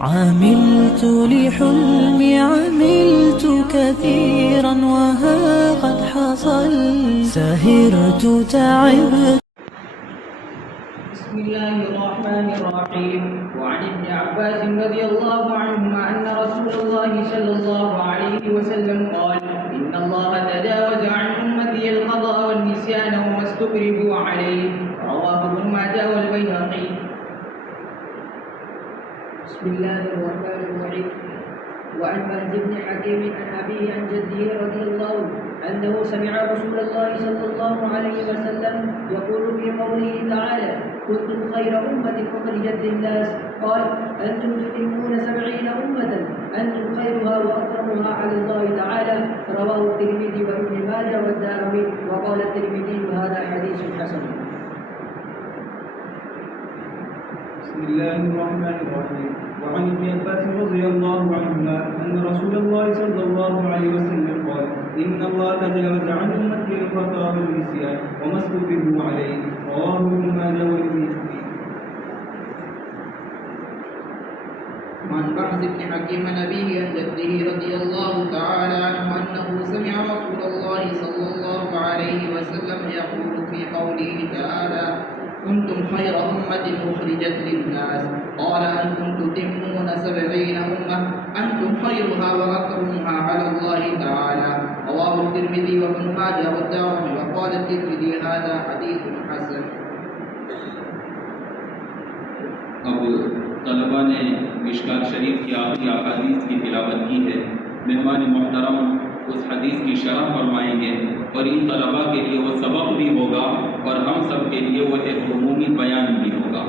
عملت لحلمي عملت كثيرا وها قد حصل سهرت تعبت. بسم الله الرحمن الرحيم. وعن ابن عباس رضي الله عنهما أن رسول الله صلى الله عليه وسلم قال: إن الله تجاوز عن أمتي الخطأ والنسيان وما استكرهوا عليه. رواه ابن ماجه والبيهقي. بسم الله الرحمن الرحيم. وعن مهد بن حكيم عن أبيه عن جده رضي الله أنه سمع رسول الله صلى الله عليه وسلم يقول في قوله تعالى: كنتم خير أمة أخرجت للناس، قال: أنتم تتمون 70 أمة، أنتم خيرها وأكرمها على الله تعالى. رواه الترمذي وابن ماجه والدارمي. وقال الترمذي: هذا حديث حسن. بسم الله الرحمن الرحيم. وعن ابن عباس رضي الله عنهما أن رسول الله صلى الله عليه وسلم قال: إن الله تجاوز عن أمتي الخطأ والنسيان وما استكرهوا عليه. رواه ابن ماجه والبيهقي. وعن بحث بن حكيم عن أبيه عن جده رضي الله تعالى عنه أنه سمع رسول الله صلى الله عليه وسلم يقول في قوله تعالى: كنتم خير أمة أخرجت للناس، قال: أنتم تتمون 70 أمة، أنتم خيرها وأكرمها على الله تعالى. رواه الترمذي وابن ماجه والدارمي. وقال الترمذي: هذا حديث حسن. اب طلبہ نے مشکات شریف کی آخری احادیث کی تلاوت کی ہے. مہمان محترم اس حدیث کی شرح فرمائیں گے اور ان طلبہ کے لیے وہ سبق بھی ہوگا اور ہم سب کے لیے وہ ایک عمومی بیان بھی ہوگا.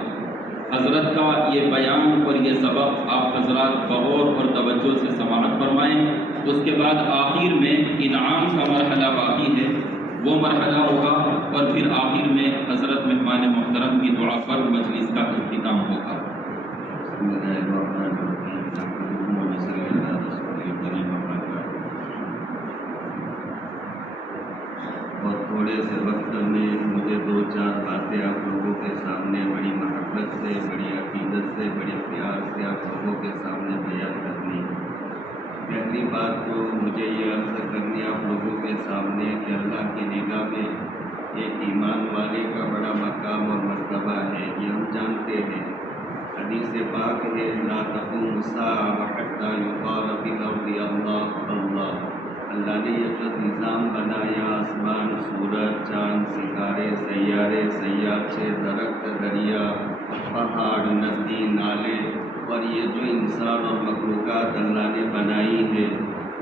حضرت کا یہ بیان اور یہ سبق آپ حضرات بغور اور توجہ سے سماعت فرمائیں. اس کے بعد آخر میں انعام کا مرحلہ باقی ہے، وہ مرحلہ ہوگا اور پھر آخر میں حضرت مہمان محترم کی دعا پر مجلس کا اختتام ہوگا. اور تھوڑے سے وقت میں مجھے 2-4 باتیں آپ لوگوں کے سامنے بڑی محبت سے، بڑی عقیدت سے، بڑے پیار سے آپ لوگوں کے سامنے بیان کرنی ہے. پہلی بات تو مجھے یہ عرض کرنی آپ لوگوں کے سامنے کہ اللہ کی نگاہ میں ایک ایمان والے کا بڑا مقام اور مرتبہ ہے، یہ ہم جانتے ہیں. حدیث پاک ہے: لا تقوم الساعة حتى يقال في الأرض اللہ اللہ. اللہ نے یہ جو نظام بنایا، آسمان، سورج، چاند، ستارے، سیارے، سیارچے، درخت، دریا، پہاڑ، ندی، نالے، اور یہ جو انسان اور مخلوقات اللہ نے بنائی ہے،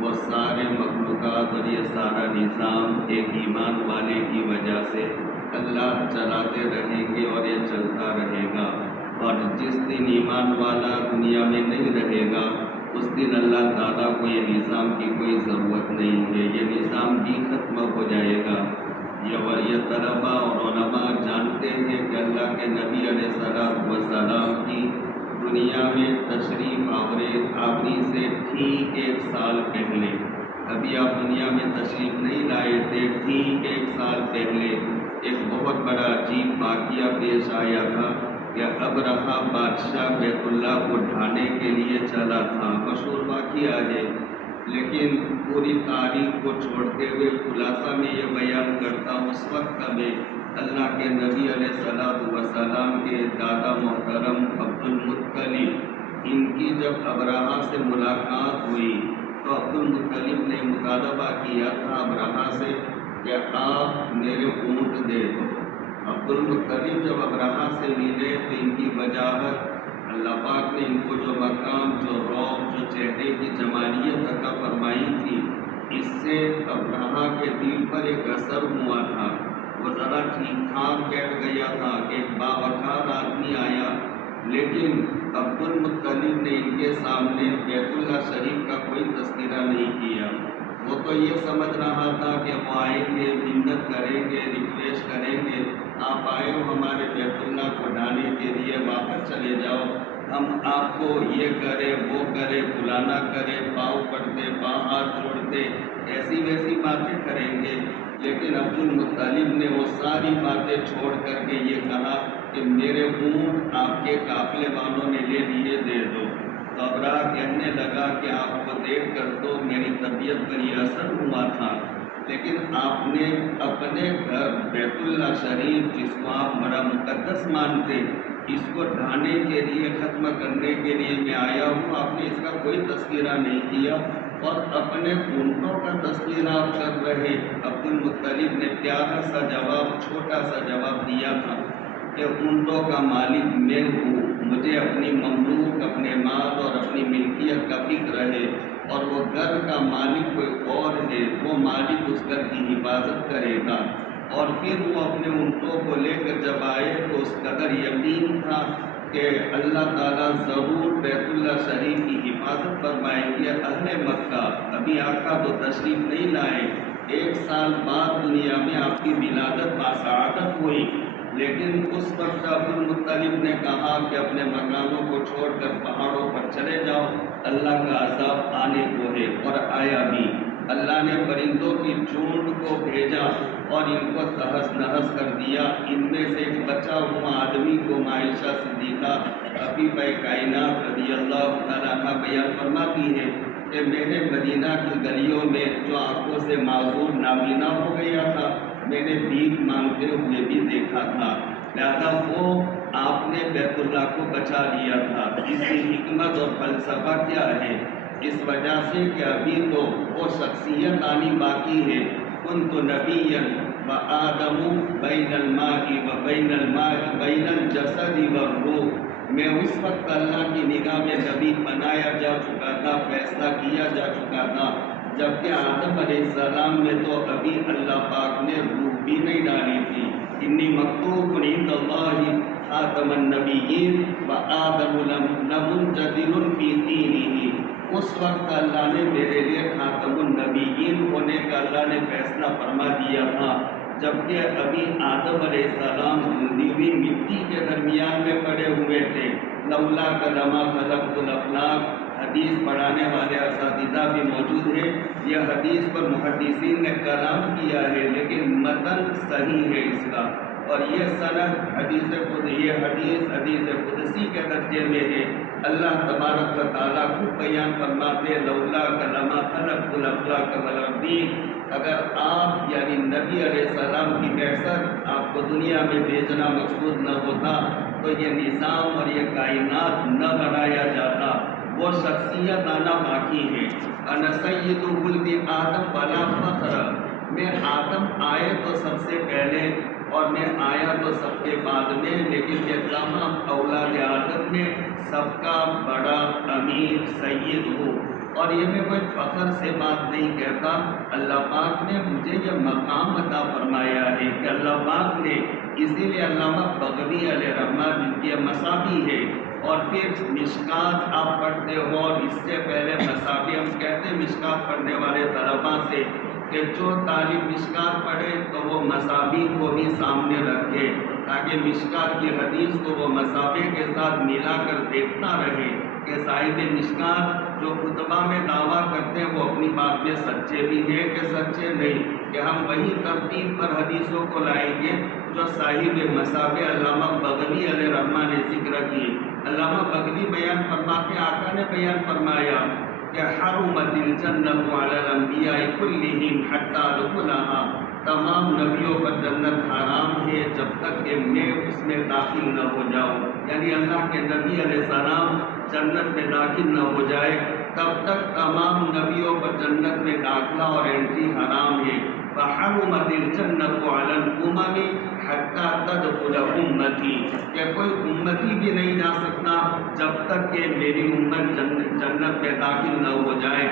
وہ سارے مخلوقات اور یہ سارا نظام ایک ایمان والے کی وجہ سے اللہ چلاتے رہیں گے اور یہ چلتا رہے گا. اور جس دن ایمان والا دنیا میں نہیں رہے گا اس دن اللہ تعالیٰ کو یہ نظام کی کوئی ضرورت نہیں ہے، یہ نظام بھی ختم ہو جائے گا. یہ طلباء اور علماء جانتے ہیں کہ اللہ کے نبی علیہ السلام کی دنیا میں تشریف آوری سے ٹھیک 1 سال پہلے، ابھی آپ دنیا میں تشریف نہیں لائے تھے، ٹھیک 1 سال پہلے ایک بہت بڑا عجیب واقعہ پیش آیا تھا کہ ابرہہ بادشاہ بیت اللہ کو ڈھانے کے لیے چلا تھا. مشہور واقعہ ہے، لیکن پوری تاریخ کو چھوڑتے ہوئے خلاصہ میں یہ بیان کرتا ہوں. اس وقت میں اللہ کے نبی علیہ السلام کے دادا محترم عبد المطلب، ان کی جب ابرہہ سے ملاقات ہوئی تو عبد المطلب نے مطالبہ کیا تھا ابرہہ سے کہ آپ میرے اونٹ دے دو. عبد المطلب جب ابرہہ سے ملے تو ان کی وجاہت اللہ پاک نے ان کو جو مقام، جو روب، جو چہرے کی جمالیت عطا فرمائی تھی، اس سے ابرہہ کے دل پر ایک اثر ہوا تھا. وہ ذرا ٹھیک ٹھاک بیٹھ گیا تھا کہ ایک باوقار آدمی آیا، لیکن عبد المطلب نے ان کے سامنے بیت اللہ شریف کا کوئی تذکرہ نہیں کیا. وہ تو یہ سمجھ رہا تھا کہ وہ آئیں گے، منت کریں گے، ریکویسٹ کریں گے، آپ آئے ہو ہمارے بیت اللہ کو ڈھانے کے لیے، واپس چلے جاؤ، ہم آپ کو یہ کرے وہ کرے، بلانا کرے، پاؤں پڑتے، پاؤں ہاتھ جوڑتے، ایسی ویسی باتیں کریں گے. لیکن عبد المطلب نے وہ ساری باتیں چھوڑ کر کے یہ کہا کہ میرے اونٹ آپ کے قافلے والوں نے لے لیے، دے دو. تو ابرار کہنے لگا کہ آپ کو دیکھ کر تو میری طبیعت پر یہ اثر ہوا تھا، لیکن آپ نے اپنے گھر بیت اللہ شریف، جس کو آپ بڑا مقدس مانتے، اس کو ڈھانے کے لیے، ختم کرنے کے لیے میں آیا ہوں، آپ نے اس کا کوئی تذکرہ نہیں کیا اور اپنے اونٹوں کا تذکرہ آپ کر رہے۔ عبد المطلب نے پیارا سا جواب، چھوٹا سا جواب دیا تھا کہ اونٹوں کا مالک میں ہوں، مجھے اپنی مملوک، اپنے مال اور اپنی ملکیت کا فکر ہے، اور وہ گھر کا مالک کوئی اور ہے، وہ مالک اس گھر کی حفاظت کرے گا۔ اور پھر وہ اپنے اونٹوں کو لے کر جب آئے تو اس قدر یقین تھا کہ اللہ تعالیٰ ضرور بیت اللہ شریف کی حفاظت فرمائیں گے۔ اہل مکہ، ابھی آقا تو تشریف نہیں لائے، 1 سال بعد دنیا میں آپ کی ولادت باسعادت ہوئی، لیکن اس وقت عبد المطلب نے کہا کہ اپنے مکانوں کو چھوڑ کر پہاڑوں پر چلے جاؤ، اللہ کا عذاب آنے کو ہے، اور آیا بھی۔ اللہ نے پرندوں کی جھنڈ کو بھیجا اور ان کو تہس نہس کر دیا۔ ان میں سے ایک بچا ہوا آدمی کو عائشہ صدیقہ حفیظہ کائنات رضی اللہ تعالیٰ عنہ بیان فرماتی ہے کہ میں نے مدینہ کی گلیوں میں جو آنکھوں سے معذور نابینا ہو گیا تھا، میں نے بھیک مانگتے ہوئے بھی دیکھا تھا، لہذا وہ آپ نے بیت اللہ کو بچا لیا تھا۔ اس کی حکمت اور فلسفہ کیا ہے؟ اس وجہ سے کہ ابھی تو وہ شخصیت آنی باقی ہے۔ کنت نبیا وآدم بین الماء وبین الماء بین الجسد والروح، میں اس وقت اللہ کی نگاہ میں نبی بنایا جا چکا تھا، فیصلہ کیا جا چکا تھا، جبکہ آدم علیہ السلام میں تو ابھی اللہ پاک نے روح بھی نہیں ڈالی تھی۔ انی مکتوب عند اللہ خاتم النبیین وآدم لمنجدل فی دینہ، اس وقت اللہ نے میرے لیے خاتم النبیین ہونے کا اللہ نے فیصلہ فرما دیا تھا، جبکہ ابھی آدم علیہ السلام دھندی ہوئی مٹی کے درمیان میں پڑے ہوئے تھے۔ لولا کلمہ خلقت الافلاق، حدیث پڑھانے والے اساتذہ بھی موجود ہیں، یہ حدیث پر محدثین نے کلام کیا ہے، لیکن متن صحیح ہے اس کا، اور یہ سند حدیث قدسی کے درجے میں ہے۔ اللہ تبارک و تعالیٰ خود بیان فرماتے ہیں، لولا کلمہ خلقت الافلاق والارضین، اگر آپ یعنی نبی علیہ السلام کی بعثت، آپ کو دنیا میں بھیجنا مقصود نہ ہوتا تو یہ نظام اور یہ کائنات نہ بنایا جاتا، وہ شخصیت آنا باقی ہے۔ انا سید ولد آدم ولا فخر، میں آدم آئے تو سب سے پہلے اور میں آیا تو سب کے بعد میں، لیکن یہ تمام اولاد آدم میں سب کا بڑا امیر سید ہوں، اور یہ میں کوئی فخر سے بات نہیں کہتا، اللہ پاک نے مجھے یہ مقام عطا فرمایا ہے کہ اللہ پاک نے، اسی لیے علامہ بغوی علیہ رحمہ جن کی مصابی ہے، اور پھر مشکات آپ پڑھتے ہو، اور اس سے پہلے مصابی، ہم کہتے ہیں مشکات پڑھنے والے طلباء سے کہ جو طالب مشکات پڑھے تو وہ مصابی کو بھی سامنے رکھے، تاکہ مشکات کی حدیث کو وہ مصابے کے ساتھ ملا کر دیکھتا رہے کہ صاحب مشکات جو خطبہ میں دعویٰ کرتے ہیں وہ اپنی بات میں سچے بھی ہیں کہ سچے نہیں، کہ ہم وہی ترتیب پر حدیثوں کو لائیں گے جو صاحب مصابے علامہ بغوی علیہ رحمہ نے ذکر کی۔ علامہ بغوی بیان فرماتے، آقا نے بیان فرمایا کہ حرمت الجنت علی الانبیاء کلہم حتی ادخلها، تمام نبیوں پر جنت حرام ہے جب تک کہ میں اس میں داخل نہ ہو جاؤں، یعنی اللہ کے نبی علیہ السلام جنت میں داخل نہ ہو جائے تب تک تمام نبیوں پر جنت میں داخلہ اور انٹری حرام ہے۔ فحرمت الجنت علی الامم حتی تدخل امتی، کہ کوئی امتی بھی نہیں جا سکتا جب تک کہ میری امت جنت میں داخل نہ ہو جائے۔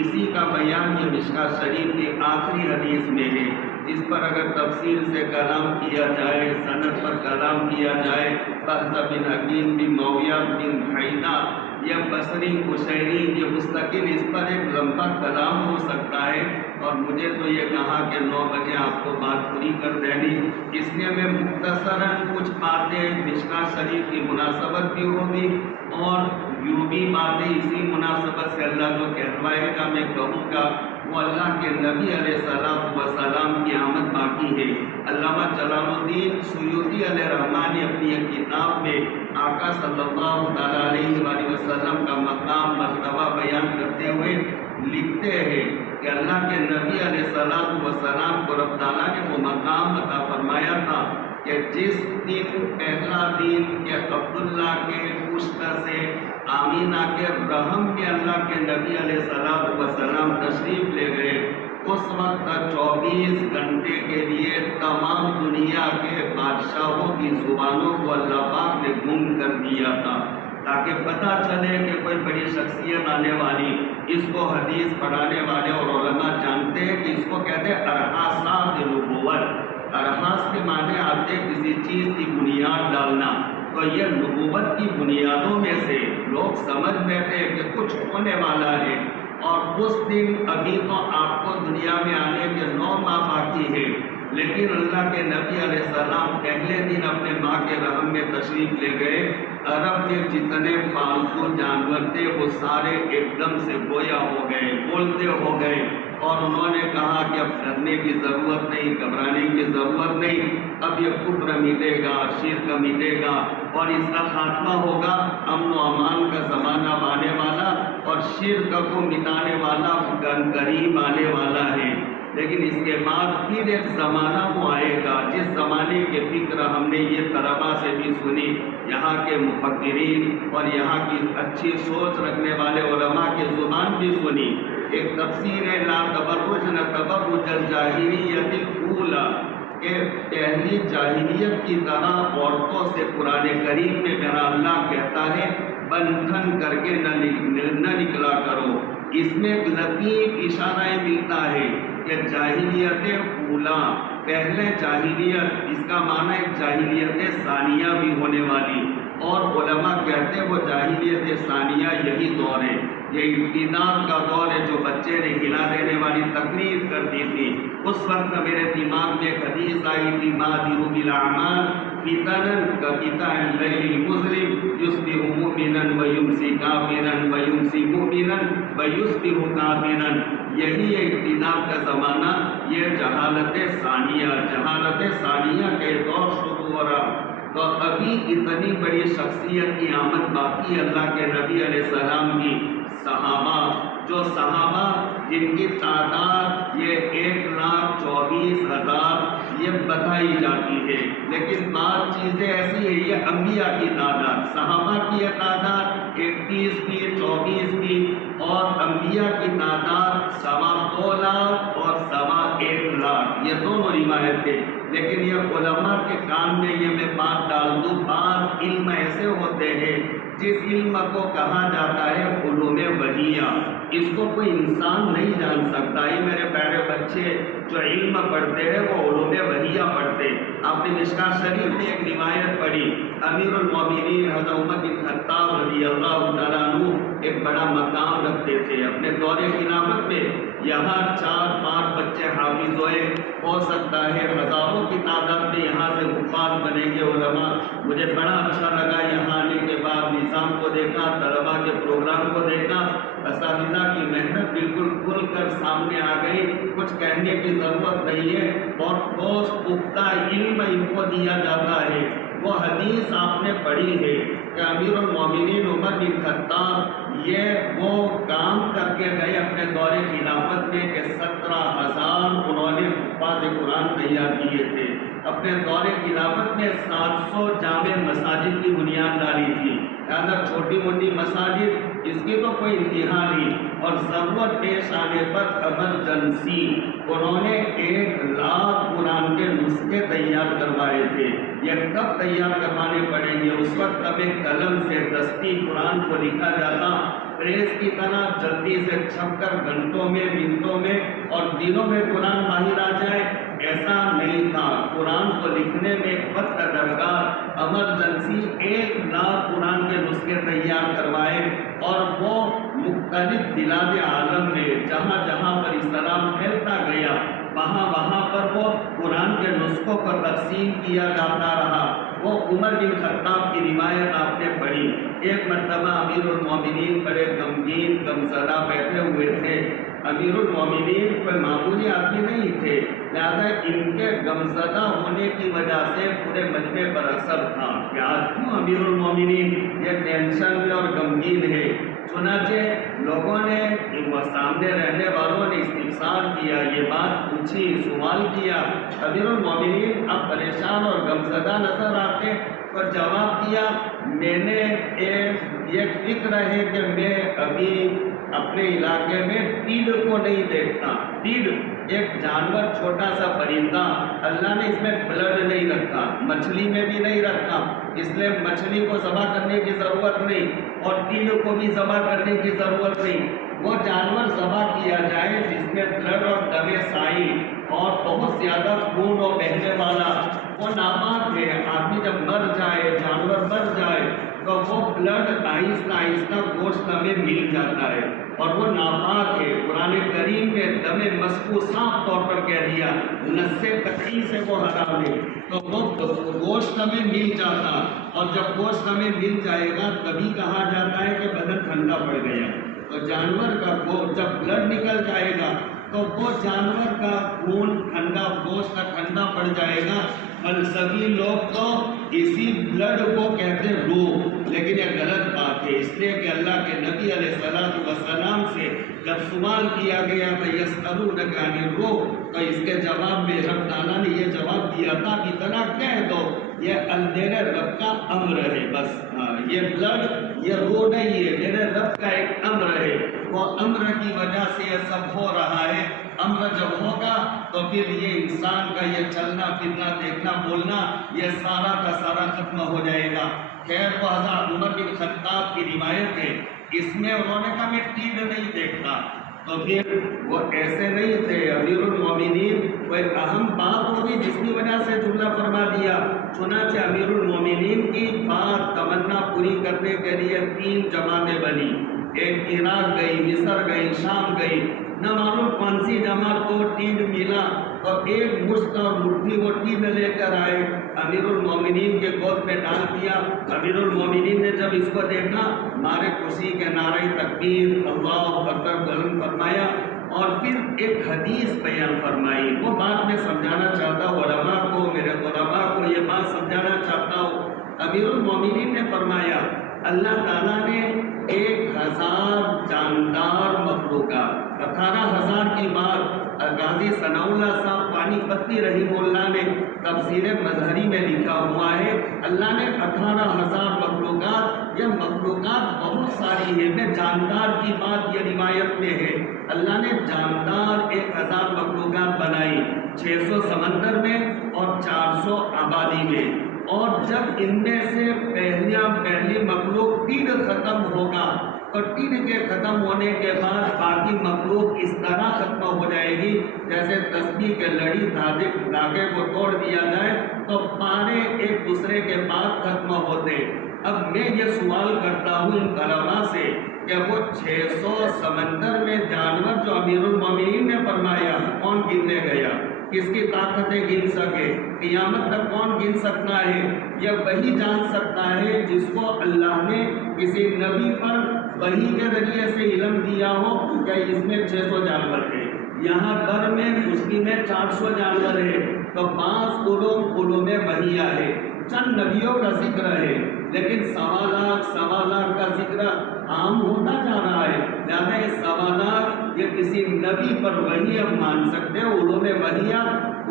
اسی کا بیان یہ مشکات شریف کی آخری حدیث میں ہے۔ اس پر اگر تفصیل سے کلام کیا جائے، سند پر کلام کیا جائے، بحث بن حکیم بن معاویہ بن حیدہ یا بصری قشیری، یہ مستقل اس پر ایک لمبا کلام ہو سکتا ہے، اور مجھے تو یہ کہا کہ 9 بجے آپ کو بات پوری کر دینی، اس لیے میں مختصراً کچھ باتیں مشکات شریف کی مناسبت بھی ہوگی، اور یوں بھی باتیں اسی مناسبت سے اللہ جو کہلوائے گا میں کہوں گا، وہ اللہ کے نبی علیہ السلام کی آمد باقی ہے۔ علامہ جلال الدین سیوطی علیہ رحمٰن نے اپنی ایک کتاب میں آقا صلی اللہ تعالیٰ علیہ وآلہ وسلم کا مقام مرتبہ بیان کرتے ہوئے لکھتے ہیں کہ اللہ کے نبی علیہ السلام کو رب تعالیٰ نے وہ مقام عطا فرمایا تھا کہ جس دن پہلا دن کہ عبداللہ کے پشت سے آمینہ کے رحم میں اللہ کے نبی علیہ السلام تشریف لے گئے، اس وقت 24 گھنٹے کے لیے تمام دنیا کے بادشاہوں کی زبانوں کو اللہ پاک نے گم کر دیا تھا، تاکہ پتہ چلے کہ کوئی بڑی شخصیت آنے والی، اس کو حدیث پڑھانے والے اور علماء جانتے ہیں کہ اس کو کہتے ہیں ارحاسات نبوت۔ ارحاس کے معنی آتے کسی چیز کی بنیاد ڈالنا، تو یہ نبوت کی بنیادوں میں سے لوگ سمجھ بیٹھے کہ کچھ ہونے والا ہے، اور اس دن ابھی تو آپ کو دنیا میں آنے کے 9 ماہ باقی ہے، لیکن اللہ کے نبی علیہ السلام پہلے دن اپنے ماں کے رحم میں تشریف لے گئے۔ عرب کے جتنے پالتو جانور تھے وہ سارے ایک دم سے گویا ہو گئے، بولتے ہو گئے، اور انہوں نے کہا کہ اب ڈرنے کی ضرورت نہیں، گھبرانے کی ضرورت نہیں، اب یہ کفر مٹے گا، شرک مٹے گا، اور اس کا خاتمہ ہوگا، امن و امان کا زمانہ آنے والا، اور شرک کو مٹانے والا قریب آنے والا ہے۔ لیکن اس کے بعد پھر ایک زمانہ وہ آئے گا جس زمانے کے فکر ہم نے یہ طلباء سے بھی سنی، یہاں کے مفکرین اور یہاں کی اچھی سوچ رکھنے والے علماء کی زبان بھی سنی۔ ایک تفسیر ہے لا تبرجن تبرج الجاہلیت الاولی، کہ پہلی جاہلیت کی طرح عورتوں سے قرآن کریم میں میرا اللہ کہتا ہے بندھن کر کے نہ نکلا کرو۔ اس میں ایک لطیف اشارہ ملتا ہے کہ جاہلیت اولا، پہلے جاہلیت، اس کا معنی ہے جاہلیت ثانیہ بھی ہونے والی، اور علماء کہتے ہیں وہ جاہلیت ثانیہ یہی دور ہے، یہ ابتداء کا دور ہے جو بچے نے ہلا دینے والی تقریر کرتی تھی۔ اس وقت میرے دماغ میں ایک حدیث آئی تھی بادروا بالاعمال فتنا کقطع اللیل المظلم یصبح مؤمنا ویمسی کافرا ویمسی مؤمنا ویصبح کافرا۔ یہی ابتداء کا زمانہ، یہ جہالت ثانیہ کے دور شروع ہو رہا۔ تو ابھی اتنی بڑی شخصیت کی آمد باقی اللہ کے نبی علیہ السلام کی، صحابہ، جو صحابہ جن کی تعداد یہ 1,24,000 یہ بتائی جاتی ہے، لیکن بعض چیزیں ایسی ہیں یہ انبیاء کی تعداد، صحابہ کی تعداد 31 کی 24 کی، اور انبیاء کی تعداد 2.25 لاکھ اور 1.25 لاکھ، یہ دونوں روایتیں۔ لیکن یہ علماء کے کام میں یہ میں بات ڈال دوں، بعض علم ایسے ہوتے ہیں جس علم کو کہا جاتا ہے علوم وحیہ، اس کو کوئی انسان نہیں جان سکتا۔ یہ میرے پیارے بچے جو علم پڑھتے ہیں وہ علوم وحیہ پڑھتے۔ آپ نے مشکاۃ شریف میں ایک روایت پڑھی، امیر المومنین حضرت عمر بن خطاب رضی اللہ تعالیٰ عنہ ایک بڑا مقام رکھتے تھے اپنے دور خلافت میں۔ یہاں 4-5 بچے حافظ ہوئے، ہو سکتا ہے ہزاروں کی تعداد میں یہاں سے حفاظ بنیں گے علماء۔ مجھے بڑا اچھا لگا یہاں آنے کے بعد، نظام کو دیکھا، طلباء کے پروگرام کو دیکھا، اساتذہ کی محنت بالکل کھل کر سامنے آ گئی، کچھ کہنے کی ضرورت نہیں ہے، اور ٹھوس پختہ علم ان کو دیا جاتا ہے۔ وہ حدیث آپ نے پڑھی ہے کہ امیر المومنین عمر بن خطاب یہ وہ کام کر کے گئے اپنے دور خلافت میں کہ 17,000 انہوں نے حفاظ قرآن تیار کیے تھے۔ اپنے دور خلافت میں 700 جامع مساجد کی بنیاد ڈالی تھی، اگر چھوٹی موٹی مساجد اس کی تو کوئی انتہا نہیں، اور ضرورت پیش آنے پر ایمرجنسی انہوں نے 1 لاکھ قرآن کے نسخے تیار کروائے تھے۔ یہ کب تیار کروانے پڑیں گے؟ اس وقت اب ایک قلم سے دستی قرآن کو لکھا جاتا، پریس کی طرح جلدی سے چھپ کر گھنٹوں میں، منٹوں میں اور دنوں میں قرآن باہر آ جائے، ایسا نہیں تھا۔ قرآن کو لکھنے میں ایک وقت درکار، ایمرجنسی 1 لاکھ قرآن کے نسخے تیار کروائے، اور وہ مختلف بلاد عالم میں جہاں جہاں پر اسلام پھیلتا گیا وہاں پر وہ قرآن کے نسخوں کو تقسیم کیا جاتا رہا۔ وہ عمر بن خطاب کی روایت آپ نے پڑھی، ایک مرتبہ امیر المومنین بڑے غمگین غمزدہ بیٹھے ہوئے تھے، امیر المومنین کوئی معمولی آدمی نہیں تھے، لہٰذا ان کے غمزدہ ہونے کی وجہ سے پورے مجمع پر اثر تھا کہ آج کیوں امیر المومنین یہ ٹینشن میں اور غمگین ہے۔ چنانچہ لوگوں نے سامنے رہنے والوں نے استفسار کیا، یہ بات پوچھی، سوال کیا، امیر المومنین اب پریشان اور غمزدہ نظر آتے، اور جواب دیا، میں نے یہ فکر ہے کہ میں ابھی اپنے علاقے میں ٹیڈ کو نہیں دیکھتا۔ ٹیڈ ایک جانور، چھوٹا سا پرندہ، اللہ نے اس میں بلڈ نہیں رکھا، مچھلی میں بھی نہیں رکھا، اس لیے مچھلی کو ذبح کرنے کی ضرورت نہیں اور ٹیڈ کو بھی ذبح کرنے کی ضرورت نہیں۔ وہ جانور ذبح کیا جائے جس میں بلڈ اور دم سائی اور بہت زیادہ خون اور بہنے والا، وہ ناپاک ہے۔ آدمی جب مر جائے، جانور مر جائے تو وہ بلڈ آہستہ آہستہ گوشت میں مل جاتا ہے اور وہ ناپاک ہے۔ قرآن کریم میں دم مسفوح صاف طور پر کہہ دیا، نص قطعی سے وہ حرام ہے، تو وہ گوشت میں مل جاتا، اور جب گوشت میں مل جائے گا تبھی کہا جاتا ہے کہ بدن ٹھنڈا پڑ گیا۔ تو جانور کا جب بلڈ نکل جائے گا تو وہ جانور کا خون ٹھنڈا، گوشت کا ٹھنڈا پڑ جائے گا۔ فلسفی لوگ تو اسی بلڈ کو کہتے روح، لیکن یہ غلط بات ہے، اس لیے کہ اللہ کے نبی علیہ الصلوۃ والسلام سے جب سوال کیا گیا تھا یسألونک عن الروح، تو اس کے جواب میں رب تعالیٰ نے یہ جواب دیا تھا کہ اتنا کہہ دو یہ میرے رب کا امر ہے، بس یہ بلڈ یہ روح نہیں ہے، میرے رب کا ایک امر ہے، وہ امر کی وجہ سے یہ سب ہو رہا ہے۔ امر جب ہوگا تو پھر یہ انسان کا یہ چلنا پھرنا دیکھنا بولنا یہ سارا کا سارا ختم ہو جائے گا۔ خیر وہ حضرت عمر بن خطاب کی روایت ہے، اس میں انہوں نے کہا میں ٹیڈ نہیں دیکھتا، تو پھر وہ ایسے نہیں تھے۔ امیر المومنین کوئی اہم بات ہوگی جس کی وجہ سے جملہ فرما دیا، چنانچہ امیر المومنین کی بات تمنا پوری کرنے کے لیے 3 جماعتیں بنی، ایک عراق گئی، مصر گئی، شام گئی، نہ معلوم کون سی جماعت کو ٹیڈ ملا، اور ایک مشت اور مٹھی وہ ٹیڈ لے کر آئے، امیر المومنین کے گود میں ڈال دیا۔ امیر المومنین نے جب اس کو دیکھا مارے خوشی کے نعرہ تکبیر اللہ اکبر بلند فرمایا، اور پھر ایک حدیث بیان فرمائی۔ وہ بات میں سمجھانا چاہتا ہوں علماء کو، میرے علماء کو یہ بات سمجھانا چاہتا ہوں۔ امیر المومنین نے فرمایا اللہ تعالیٰ نے 1000 جاندار مخلوقات، 18,000 کی بات غازی ثناء اللہ صاحب پانی پتی رحمہ اللہ نے تفسیر مظہری میں لکھا ہوا ہے، اللہ نے 18,000 مخلوقات، یہ مخلوقات بہت ساری ہیں، میں جاندار کی بات یہ روایت میں ہے، اللہ نے جاندار 1000 مخلوقات بنائی، 600 سمندر میں اور 400 آبادی میں، اور جب ان میں سے پہلی مخلوق ٹیڈ ختم ہوگا تو ٹیڈ کے ختم ہونے کے بعد باقی مخلوق اس طرح ختم ہو جائے گی جیسے تسبیح کے لڑی دھاگے کو توڑ دیا جائے تو پارے ایک دوسرے کے بعد ختم ہوتے۔ اب میں یہ سوال کرتا ہوں ان علماء سے کہ وہ 600 سمندر میں جانور جو امیر المومنین نے فرمایا کون گننے گیا، کس کی طاقتیں گن سکے، قیامت تک کون گن سکتا ہے؟ یہ وہی جان سکتا ہے جس کو اللہ نے کسی نبی پر وحی کے ذریعے سے علم دیا ہو کہ اس میں 600 جانور ہیں، یہاں در میں مسلم میں 400 جانور ہے، تو 5 علوم میں وحیہ ہے، چند نبیوں کا ذکر ہے، لیکن 1.25 لاکھ کا ذکر عام ہوتا جا رہا ہے، لہذا یہ 1.25 لاکھ یہ کسی نبی پر وحی ہم مان سکتے ہو، علوم وحیہ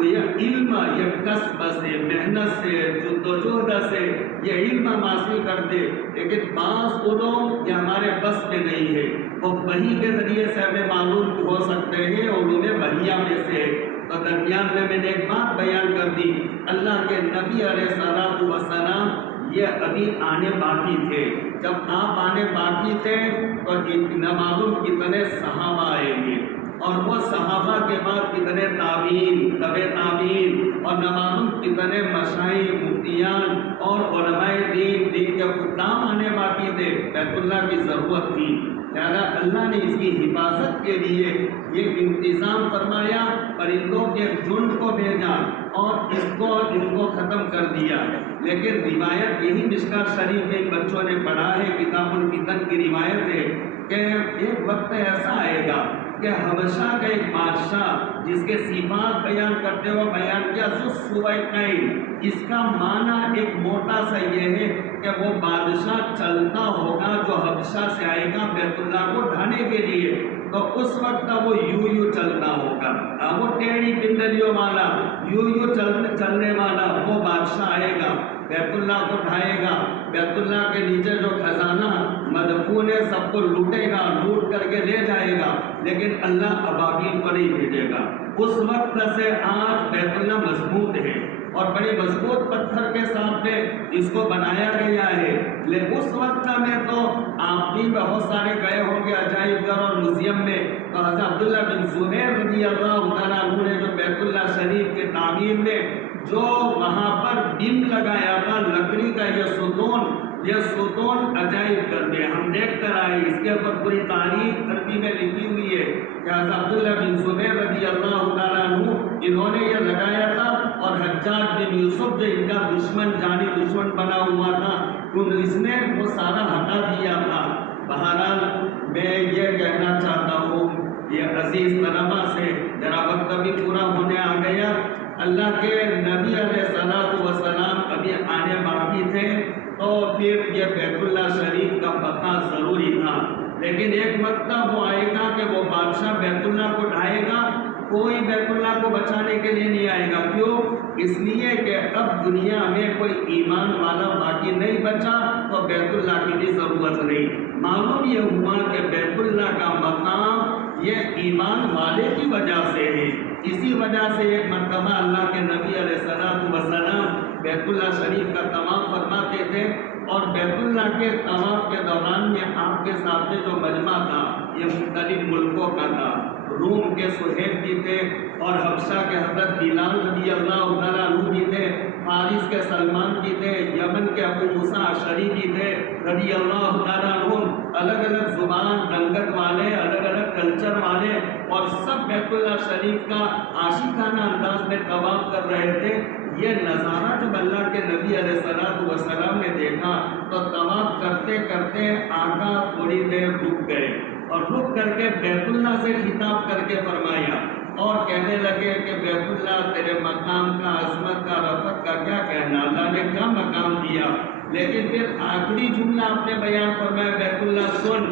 یہ علم، یہ کسب سے، محنت سے، جد و جہد سے یہ علم ہم حاصل کرتے، لیکن 5 علوم یہ ہمارے بس میں نہیں ہے، وہ وحی کے ذریعے سے ہمیں معلوم ہو سکتے ہیں، علوم وحیہ میں سے۔ تو درمیان میں نے ایک بات بیان کر دی، اللہ کے نبی علیہ الصلوۃ والسلام یہ ابھی آنے باقی تھے، جب آپ آنے باقی تھے تو نہ معلوم کتنے صحابہ آئیں گے، اور وہ صحابہ کے بعد کتنے تابعین، تبع تابعین، اور نہ معلوم کتنے مشائخ، مفتیان اور علماء دین کے خدام آنے باقی تھے، بیت اللہ کی ضرورت تھی، لہذا اللہ نے اس کی حفاظت کے لیے یہ انتظام فرمایا، پرندوں کے جھنڈ کو بھیجا اور ان کو ختم کر دیا۔ لیکن روایت یہی مشکات شریف میں بچوں نے پڑھا ہے، کتاب الفتن کی روایت ہے کہ ایک وقت ایسا آئے گا کہ حبشہ کا ایک بادشاہ جس کے صفات بیان کرتے ہوئے بیان کیا اس کا معنی ایک موٹا سا یہ ہے کہ وہ بادشاہ چلتا ہوگا جو حبشہ سے آئے گا بیت اللہ کو ڈھانے کے لیے، تو اس وقت وہ یوں چلتا ہوگا، وہ ٹیڑھی پنڈلیوں والا یوں چلنے والا وہ بادشاہ آئے گا، بیت اللہ کو ڈھائے گا، بیت اللہ کے نیچے جو خزانہ مدفون ہے سب کو لوٹے گا، لوٹ کر کے لے جائے گا، لیکن اللہ ابابیل کو نہیں بھیجے گا۔ اس وقت سے آج بیت اللہ مضبوط ہے اور بڑے مضبوط پتھر کے ساتھ اس کو بنایا گیا ہے، لیکن اس وقت میں تو آپ بھی بہت سارے گئے ہوں گے عجائب گھر اور میوزیم میں، تو حضرت عبداللہ بن زبیر رضی اللہ تعالیٰ عنہ نے جو بیت اللہ شریف کے تعمیر میں جو وہاں پر بم لگایا تھا لکڑی کا، یہ ستون عجائب گھر میں ہم دیکھ کر آئے، اس کے اوپر پوری تاریخ عربی میں لکھی ہوئی ہے کہ حضرت عبداللہ بن زبیر رضی اللہ تعالیٰ عنہ انہوں نے یہ لگایا تھا، اور حجاج بن یوسف جو ان کا دشمن جانی دشمن بنا ہوا تھا اس نے وہ سارا ہٹا دیا تھا۔ بہرحال میں یہ کہنا چاہتا ہوں یہ عزیز طلبہ سے، ذرا وقت ابھی پورا ہونے آ گیا، اللہ کے نبی علیہ الصلوۃ والسلام ابھی آنے باقی تھے، تو پھر یہ بیت اللہ شریف کا بقا ضروری تھا، لیکن ایک وقت وہ آئے گا کہ وہ بادشاہ بیت اللہ کو ڈھائے گا، کوئی بیت اللہ کو بچانے کے لیے نہیں آئے گا۔ کیوں؟ اس لیے کہ اب دنیا میں کوئی ایمان والا باقی نہیں بچا، تو بیت اللہ کی بھی ضرورت نہیں۔ معلوم یہ ہوا کہ بیت اللہ کا مقام یہ ایمان والے کی وجہ سے ہے، اسی وجہ سے ایک مرتبہ اللہ کے نبی علیہ الصلوۃ والسلام بیت اللہ شریف کا طواف فرماتے تھے، اور بیت اللہ کے طواف کے دوران میں آپ کے ساتھ جو مجمع تھا یہ مختلف ملکوں کا تھا، روم کے صہیب بھی تھے، اور حبشہ کے حضرت بلال رضی اللہ تعالیٰ عنہ بھی تھے، فارس کے سلمان بھی تھے، یمن کے ابو موسیٰ اشعری بھی تھے رضی اللہ تعالیٰ عنہ، الگ الگ زبان رنگت والے، الگ الگ کلچر والے، اور سب بیت اللہ شریف کا عاشقانہ انداز میں طواف کر رہے تھے۔ یہ نظارہ جب اللہ کے نبی علیہ الصلوۃ والسلام نے دیکھا تو طواف کرتے کرتے آقا تھوڑی دیر رک گئے، اور رک کر کے بیت اللہ سے خطاب کر کے فرمایا اور کہنے لگے کہ بیت اللہ تیرے مقام کا، عظمت کا، رفعت کا کیا کہنا، اللہ نے کیا مقام دیا، لیکن پھر آخری جملہ آپ نے بیان فرمایا بیت اللہ سن،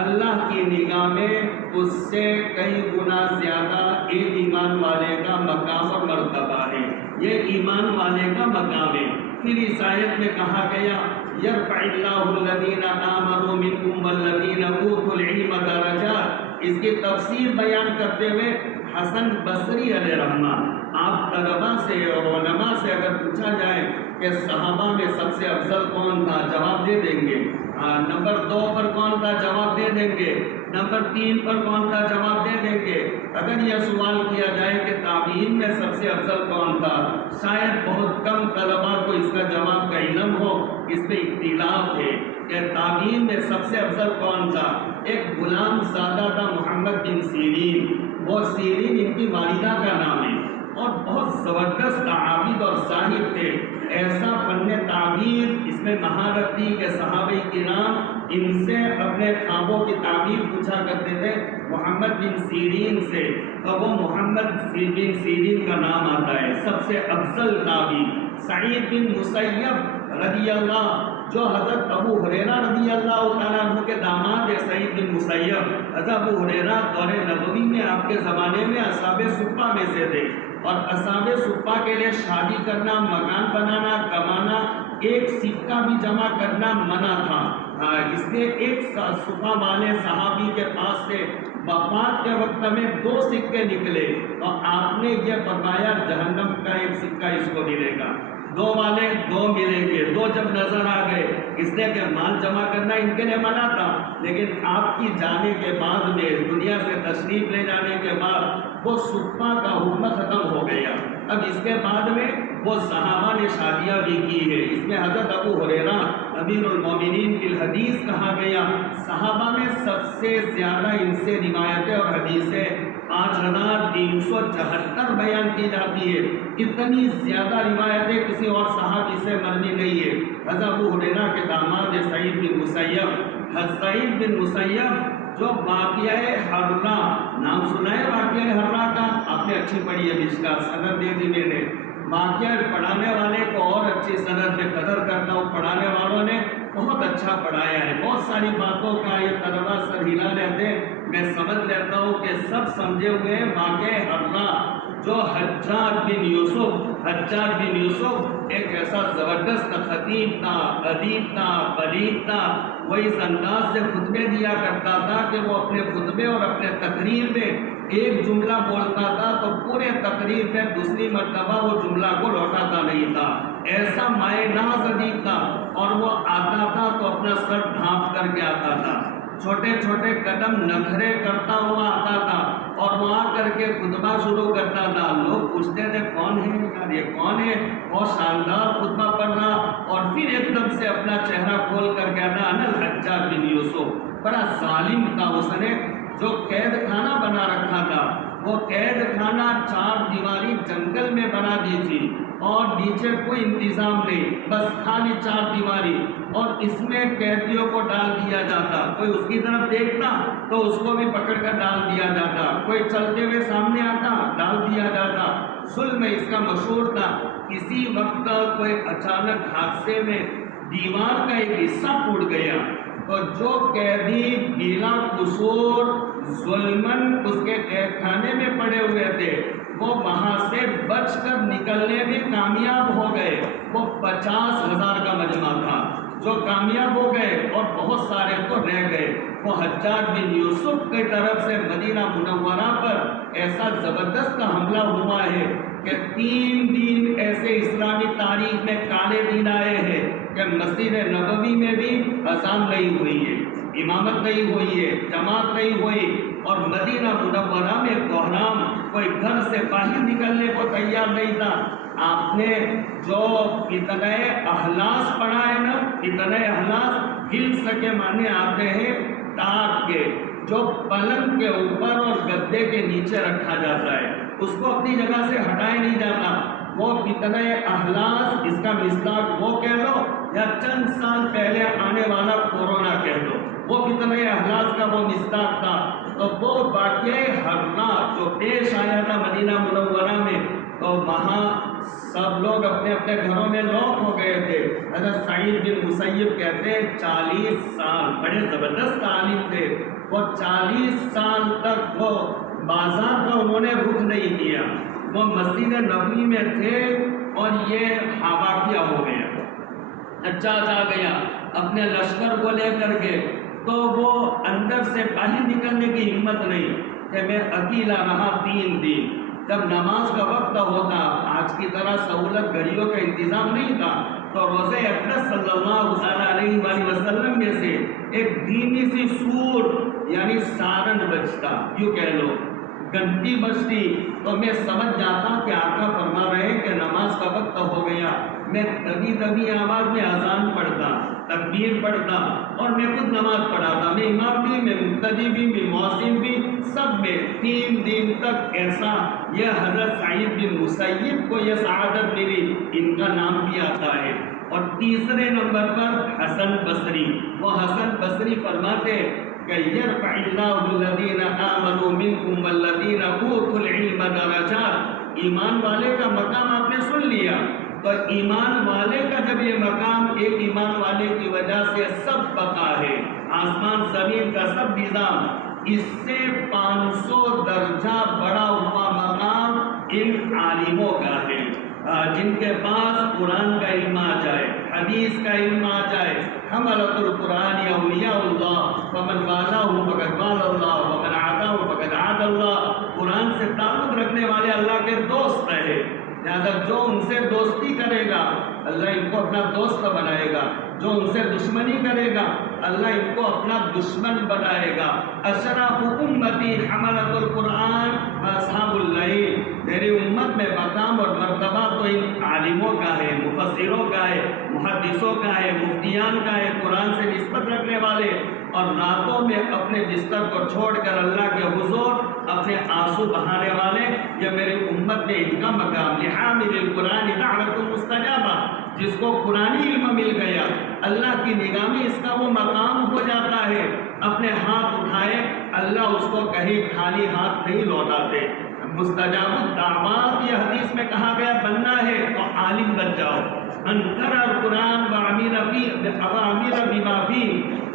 اللہ کی نگاہ میں اس سے کئی گنا زیادہ ایک ایمان والے کا مقام اور مرتبہ ہے، یہ ایمان والے کا مقام ہے۔ پھر اس آیت میں کہا گیا یرفع اللہ الذین آمنوا منکم والذین اوتوا العلم درجات، اس کی تفسیر بیان کرتے ہوئے حسن بصری علیہ رحمہ، آپ طلباء سے اور علماء سے اگر پوچھا جائے کہ صحابہ میں سب سے افضل کون تھا، جواب دے دیں گے، نمبر 2 پر کون تھا، جواب دے دیں گے، نمبر 3 پر کون تھا، جواب دے دیں گے۔ اگر یہ سوال کیا جائے کہ تابعین میں سب سے افضل کون تھا، شاید بہت کم طلباء کو اس کا جواب کا علم ہو، اس پہ اختلاف ہے کہ تابعین میں سب سے افضل کون تھا۔ ایک غلام زادہ تھا محمد بن سیرین، وہ سیرین ان کی والدہ کا نام ہے، اور بہت زبردست عابد اور زاہد تھے، ایسا فن تعبیر اس میں مہارت تھی کہ صحابہ کرام ان سے اپنے خوابوں کی تعبیر پوچھا کرتے تھے محمد بن سیرین سے، اور وہ محمد بن سیرین کا نام آتا ہے سب سے افضل تعبیر۔ سعید بن مسیب رضی اللہ، جو حضرت ابو ہریرہ رضی اللہ تعالیٰ عنہ کے داماد ہے، سعید بن مسیب، حضرت ابو ہریرہ دور نبوی میں آپ کے زمانے میں اصحاب صفہ میں سے تھے، اور اصحاب صفہ کے لیے شادی کرنا، مکان بنانا، کمانا، ایک سکہ بھی جمع کرنا منع تھا، اس لیے ایک صفہ والے صحابی کے پاس سے وفات کے وقت میں 2 سکے نکلے، اور آپ نے یہ فرمایا جہنم کا ایک سکہ اس کو ملے گا، 2 والے 2 ملیں گے، 2 جب نظر آ گئے، اس لیے کہ مال جمع کرنا ان کے لیے منع تھا، لیکن آپ کی جانے کے بعد میں دنیا سے تشریف لے جانے کے بعد وہ صفہ کا حکم ختم ہو گیا۔ اب اس کے بعد میں وہ صحابہ نے شادیاں بھی کی ہے، اس میں حضرت ابو ہریرہ امیر المومنین فی الحدیث کہا گیا، صحابہ میں سب سے زیادہ ان سے روایتیں اور حدیثیں 5374 بیان کی جاتی ہے، اتنی زیادہ روایتیں کسی اور صحابی سے مروی نہیں ہے۔ حضرت ابو ہریرہ کے داماد سعید بن مسیب سعید بن مسیب جو واقعہ حرہ نام سنا ہے، واقعہ حرہ کا آپ نے اچھی پڑھی ہے، مشکات سند دے دی میں نے۔ واقعہ پڑھانے والے کو اور اچھی سند میں قدر کرتا ہوں، پڑھانے والوں نے بہت اچھا پڑھایا ہے، بہت ساری باتوں کا یہ طلبہ سر ہلا لیتے ہیں، میں سمجھ لیتا ہوں کہ سب سمجھے ہوئے ہیں۔ واقعہ حرہ جو حجاج بن یوسف ایک ایسا زبردست خطیب تھا، ادیب تھا، بلیغ تھا، وہ اس انداز سے خطبے دیا کرتا تھا کہ وہ اپنے خطبے اور اپنے تقریر میں ایک جملہ بولتا تھا تو پورے تقریر میں دوسری مرتبہ وہ جملہ کو لوٹاتا نہیں تھا، ایسا مائع ناز ادیب تھا۔ اور وہ آتا تھا تو اپنا سر ڈھانپ کر کے آتا تھا، چھوٹے چھوٹے قدم نکھرے کرتا ہوا آتا تھا، اور وہ آ کر کے خطبہ شروع کرتا تھا۔ لوگ پوچھتے تھے کون ہے یار، یہ کون ہے؟ بہت شاندار خطبہ پڑھ رہا، اور پھر ایک دم سے اپنا چہرہ کھول کر کہنا انا الحجاج بن یوسف۔ بڑا ظالم تھا اس نے، جو قید خانہ بنا رکھا تھا، وہ قید خانہ 4 دیواری جنگل میں بنا دی تھی، اور نیچے کوئی انتظام نہیں، بس خالی 4 دیواری، اور اس میں قیدیوں کو ڈال دیا جاتا، کوئی اس کی طرف دیکھتا تو اس کو بھی پکڑ کر ڈال دیا جاتا، کوئی چلتے ہوئے سامنے آتا ڈال دیا جاتا۔ ظلم اس کا مشہور تھا۔ کسی وقت کوئی اچانک حادثے میں دیوار کا ایک حصہ ٹوٹ گیا، اور جو قیدی بلا قصور ظلمن اس کے قید خانے میں پڑے ہوئے تھے، وہ وہاں سے بچ کر نکلنے میں کامیاب ہو گئے۔ وہ 50,000 کا مجمع تھا جو کامیاب ہو گئے، اور بہت سارے تو رہ گئے۔ وہ حجاج بن یوسف کی طرف سے مدینہ منورہ پر ایسا زبردست حملہ ہوا ہے کہ 3 دن ایسے اسلامی تاریخ میں کالے دن آئے ہیں کہ مسجد نبوی میں بھی اذان نہیں ہوئی ہے، امامت نہیں ہوئی ہے، جماعت نہیں ہوئی، اور مدینہ منورہ میں کوہرام، کوئی گھر سے باہر نکلنے کو تیار نہیں تھا۔ آپ نے جو اتنے احلاس پڑھا ہے نا، اتنے احلاس ہل سکے معنی آتے ہیں ٹاٹ کے، جو پلنگ کے اوپر اور گدے کے نیچے رکھا جاتا ہے، اس کو اپنی جگہ سے ہٹایا نہیں جاتا۔ وہ کتنے احلاس، اس کا مصداق وہ کہہ لو یا چند سال پہلے آنے والا کورونا کہہ لو، وہ کتنے احلاس کا وہ مصداق تھا۔ تو وہ واقعہ حرہ جو پیش آیا تھا مدینہ منورہ میں، تو وہاں سب لوگ اپنے اپنے گھروں میں لاک ہو گئے تھے۔ حضرت سعید بن مسیب کہتے ہیں 40 سال، بڑے زبردست عالم تھے، وہ 40 سال تک وہ بازار کا انہوں نے رخ نہیں کیا، وہ مسجد نبوی میں تھے، اور یہ واقعہ ہو گیا، حجاج آ گیا اپنے لشکر کو لے کر کے، تو وہ اندر سے باہر نکلنے کی ہمت نہیں کہ میں اکیلا رہا 3 دن۔ جب نماز کا وقت ہوتا، آج کی طرح سہولت گھڑیوں کا انتظام نہیں تھا، تو روزہ اقدس صلی اللہ علیہ وآلہ وسلم میں سے ایک دھیمی سی سور یعنی سارن بجتا، یوں کہہ لو گھنٹی بجتی، تو میں سمجھ جاتا کہ آقا فرما رہے ہیں کہ نماز کا وقت ہو گیا۔ میں دبی دبی آواز میں اذان پڑھتا، تکبیر پڑھتا، اور میں خود نماز پڑھاتا، میں امام بھی، میں مقتدی بھی، میں مؤذن بھی، سب میں 3 دن تک ایسا۔ یہ حضرت سعید بن مسیب کو یہ سعادت ملی، ان کا نام بھی آتا ہے۔ اور تیسرے نمبر پر حسن بصری، وہ حسن بصری فرماتے کہ یرفع اللہ الذین آمنوا منکم والذین اوتوا العلم درجات۔ ایمان والے کا مقام آپ نے سن لیا، تو ایمان والے کا جب یہ مقام ایک ایمان والے کی وجہ سے سب بقا ہے، آسمان زمین کا سب نظام، اس سے 500 درجہ بڑا ہوا مقام ان عالموں کا ہے، جن کے پاس قرآن کا علم آ جائے، حدیث کا علم آ جائے۔ حملۃ القرآن اولیاء اللہ ومن والاہ فقد والا اللہ ومن عاداہ فقد عاد اللہ۔ قرآن سے تعلق رکھنے والے اللہ کے دوست رہے، لہٰذا جو ان سے دوستی کرے گا اللہ ان کو اپنا دوست بنائے گا، جو ان سے دشمنی کرے گا اللہ ان کو اپنا دشمن بنائے گا۔ اشراف امتی حملۃ القرآن واصحاب اللیل، میری امت میں مقام اور مرتبہ تو ان عالموں کا ہے، مفسروں کا ہے، محدثوں کا ہے، مفتیان کا ہے، قرآن سے نسبت رکھنے والے، اور راتوں میں اپنے بستر کو چھوڑ کر اللہ کے حضور اپنے آنسو بہانے والے، یہ میری امت میں ان کا مقام۔ لحامل القرآن دعوت مستجابہ، جس کو قرآنی علم مل گیا اللہ کی نگاہ میں اس کا وہ مقام ہو جاتا ہے۔ اپنے ہاتھ اٹھائے، اللہ اس کو کہیں خالی ہاتھ نہیں لوٹاتے۔ مستجاب الدعوات یہ حدیث میں کہا گیا بننا ہے تو عالم بن جاؤ۔ انکر القرآن وعمل بما فيه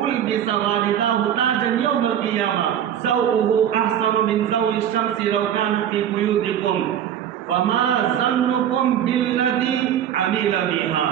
البس والداه تاجا يوم القيامة ضوءه احسن من ضوء الشمس لو كان في بيوتكم فما ظنكم بالذي عمل بها۔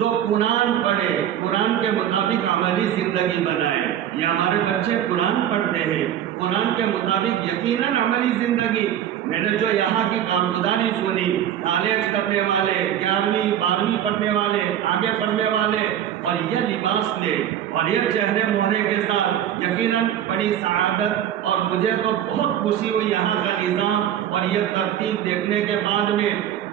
جو قرآن پڑھے، قرآن کے مطابق عملی زندگی بنائے۔ یہ ہمارے بچے قرآن پڑھتے ہیں، قرآن کے مطابق یقیناً عملی زندگی۔ میں نے جو یہاں کی کارگزاری سنی، کالج کرنے والے، 11ویں 12ویں پڑھنے والے، آگے پڑھنے والے، اور یہ لباس لے اور یہ چہرے مہرے کے ساتھ، یقیناً بڑی سعادت۔ اور مجھے تو بہت خوشی ہوئی یہاں کا نظام اور یہ ترتیب دیکھنے کے بعد میں۔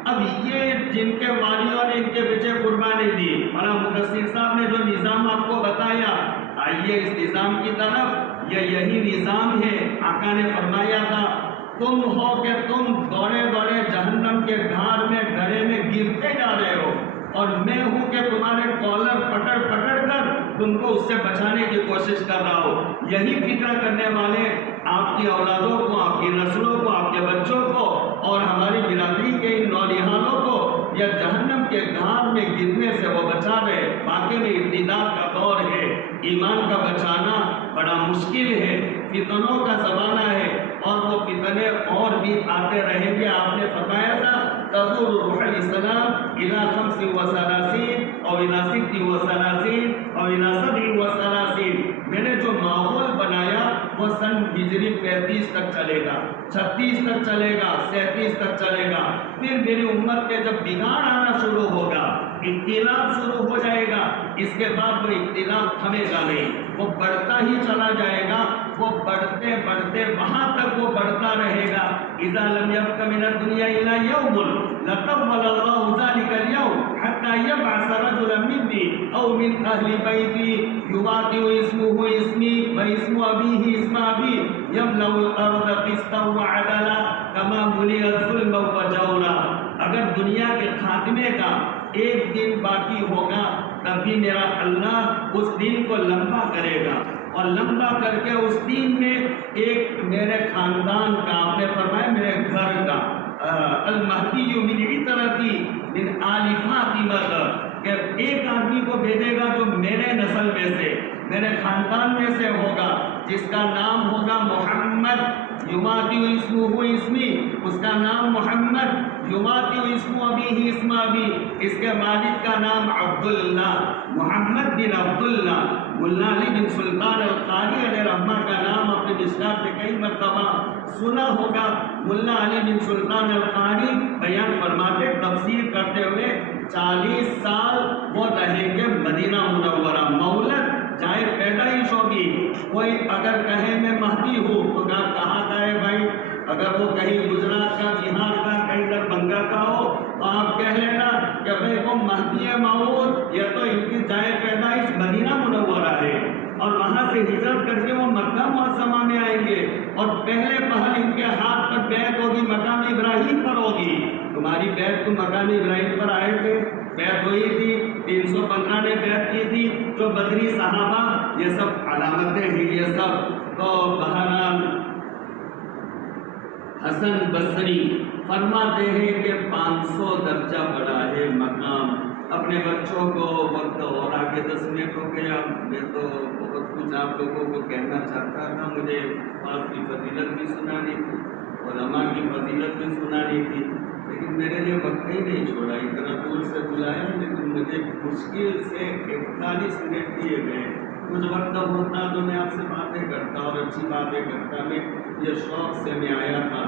اب یہ جن کے والیوں نے ان کے پیچھے قربانی دی، مولانا مدثر صاحب نے جو نظام آپ کو بتایا، آئیے اس نظام کی طرف۔ یہ یہی نظام ہے، آقا نے فرمایا تھا تم ہو کہ تم دوڑے دوڑے جہنم کے گھاڑ میں گڑھے میں گرتے جا رہے ہو، اور میں ہوں کہ تمہارے کالر پکڑ پکڑ کر تم کو اس سے بچانے کی کوشش کر رہا ہوں۔ یہی فکر کرنے والے آپ کی اولادوں کو، آپ کی نسلوں کو، آپ کے بچوں کو اور ہماری برادری کے ان نونہالوں کو یا جہنم کے گھاڑ میں گرنے سے وہ بچا رہے۔ واقعی میں ارتداد کا دور ہے، ایمان کا بچانا بڑا مشکل ہے، فتنوں کا زمانہ ہے، اور وہ فتنے اور بھی آتے رہیں گے۔ آپ نے فرمایا تھا تدور روح الاسلام الى 35 اور الى 36 اور الى 37۔ میں نے جو ماحول بنایا وہ سن ہجری 35 تک چلے گا، 36 تک چلے گا، 37 تک چلے گا۔ پھر میری امت کے جب بگاڑ آنا شروع ہوگا، اختلاف شروع ہو جائے گا، اس کے بعد وہ اختلاف تھمے گا نہیں، وہ بڑھتا ہی چلا جائے گا، وہ بڑھتے بڑھتے وہاں تک وہ بڑھتا رہے گا۔ اذا لم يبق من الدنيا الا يوم لطول الله ذلك اليوم حتى يبعث رجلا مني او من اهل بيتي يواطئ اسمه اسمي واسم ابيه اسم ابي يملا الارض قسطا وعدلا كما ملئ الظلم وجورا۔ اگر دنیا کے خاتمے کا ایک دن باقی ہوگا تب بھی میرا اللہ اس دن کو لمبا کرے گا، اور لمبا کر کے اس دن میں ایک میرے خاندان کا، آپ نے فرمایا میرے گھر کا، المہدی من عطرتی من آل فاطمہ، کہ ایک آدمی کو بھیجے گا جو میرے نسل میں سے، میرے خاندان میں سے ہوگا، جس کا نام ہوگا محمد، یماتی اسمہ اسمی، اس کا نام محمد، یماتی اسم ابی اسم ابی، اس کے والد کا نام عبداللہ، محمد بن عبداللہ۔ ملا علی بن سلطان القاری علیہ رحمہ کا نام اپنے مشکات میں کئی مرتبہ سنا ہوگا۔ ملا علی بن سلطان القاری بیان فرماتے، تفسیر کرتے ہوئے 40 سال وہ رہیں گے مدینہ منورہ، مولد چاہے پیدائش ہوگی۔ کوئی اگر کہے میں مہدی ہوں تو کہاں کا ہے بھائی؟ اگر وہ کہیں گجرات کا، بہار کا، کہیں دربھنگہ کا ہو تو آپ کہہ لینا کہ بھائی وہ مہدی موعود، یہ تو ان کی جائے پیدائش مدینہ منورہ ہے، اور وہاں سے ہجرت کر کے وہ مکہ معظمہ میں آئیں گے، اور پہلے پہل ان کے ہاتھ پر بیعت ہوگی مقام ابراہیم پر ہوگی۔ تمہاری بیعت تو مقام ابراہیم پر آئے تھے، بیعت ہوئی تھی، 315 نے بیعت کی تھی، جو بدری صحابہ، یہ سب علامتیں ہیں، یہ سب تو بہرحال حسن بصری فرماتے ہیں کہ 500 درجہ بڑا ہے مقام۔ اپنے بچوں کو وقت اور آگے 10 منٹ ہو گیا، میں تو بہت کچھ آپ لوگوں کو کہنا چاہتا تھا، مجھے آپ کی فضیلت بھی سنانی تھی، علماء کی فضیلت بھی سنانی تھی، لیکن میرے لیے وقت ہی نہیں چھوڑا، اتنا دور سے بلایا، لیکن مجھے مشکل سے 41 منٹ دیے گئے۔ کچھ وقت ہوتا تو میں آپ سے باتیں کرتا اور اچھی باتیں کرتا، میں یہ شوق سے میں آیا تھا،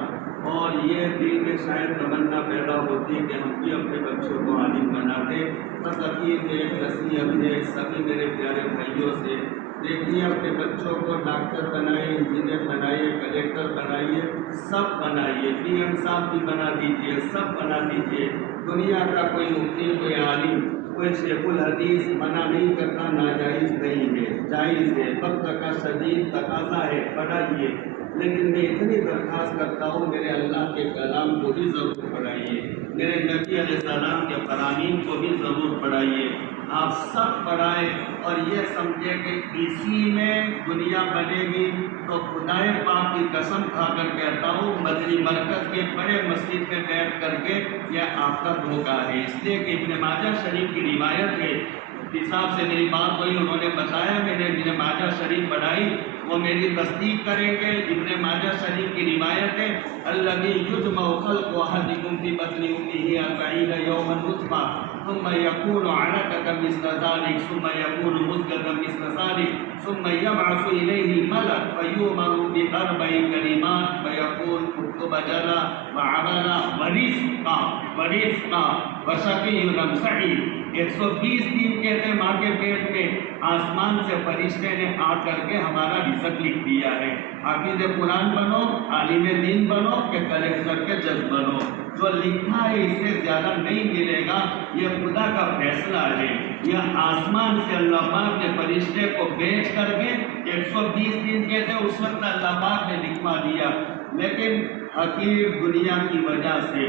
اور یہ دل میں شاید تمنا پیدا ہوتی کہ ہم بھی اپنے بچوں کو عالم بناتے۔ بس اخیر میں ایک نصیحت ہے سبھی میرے پیارے بھائیوں سے، دیکھیے اپنے بچوں کو ڈاکٹر بنائیے، انجینئر بنائیے، کلیکٹر بنائیے، سب بنائیے، پی ایم صاحب بھی بنا دیجیے، سب بنا دیجیے۔ دنیا کا کوئی مفتی، کوئی عالم، کوئی شیخ الحدیث منع نہیں کرتا، ناجائز نہیں ہے، جائز ہے، وقت کا شدید تقاضا ہے، پڑھائیے، لیکن میں اتنی درخواست کرتا ہوں میرے اللہ کے کلام کو بھی ضرور پڑھائیے، میرے نبی علیہ السلام کے فرامین کو بھی ضرور پڑھائیے، آپ سب پڑھائیں اور یہ سمجھیں کہ اسی میں دنیا بنے گی۔ تو خدائے پاک کی قسم کھا کر کہتا ہوں مدنی مرکز کے بڑے مسجد میں بیٹھ کر کے یہ آپ کا دھوکہ ہے، اس لیے کہ ابن ماجہ شریف کی روایت ہے، صاحب سے میری بات ہوئی، انہوں نے بتایا، میں نے ابن ماجہ شریف پڑھائی، وہ میری تصدیق کریں گے۔ ابن ماجہ شریف کی روایت ہے الذی یجمع خلق احدکم فی بطن امہ 40 یوما نطفہ ثم یکون علقۃ مثل ذلک ثم یکون مضغۃ مثل ذلک ثم یبعث الیہ الملک فیؤمر باربع کلمات فیقول اکتب اجلا وعملا ورزقا وشقی ام سعید۔ 120 دن کہتے ہیں ماں کے پیٹ میں آسمان سے فرشتے نے آ کر کے ہمارا رزق لکھ دیا ہے۔ حافظ قرآن بنو، عالم دین بنو کہ کلیکٹر کے جج بنو، جو لکھا ہے اس سے زیادہ نہیں ملے گا، یہ خدا کا فیصلہ ہے۔ یہ آسمان سے اللہ پاک نے فرشتے کو بھیج کر کے 120 دن کہتے ہیں اس وقت اللہ پاک نے لکھوا دیا۔ لیکن حقیر دنیا کی وجہ سے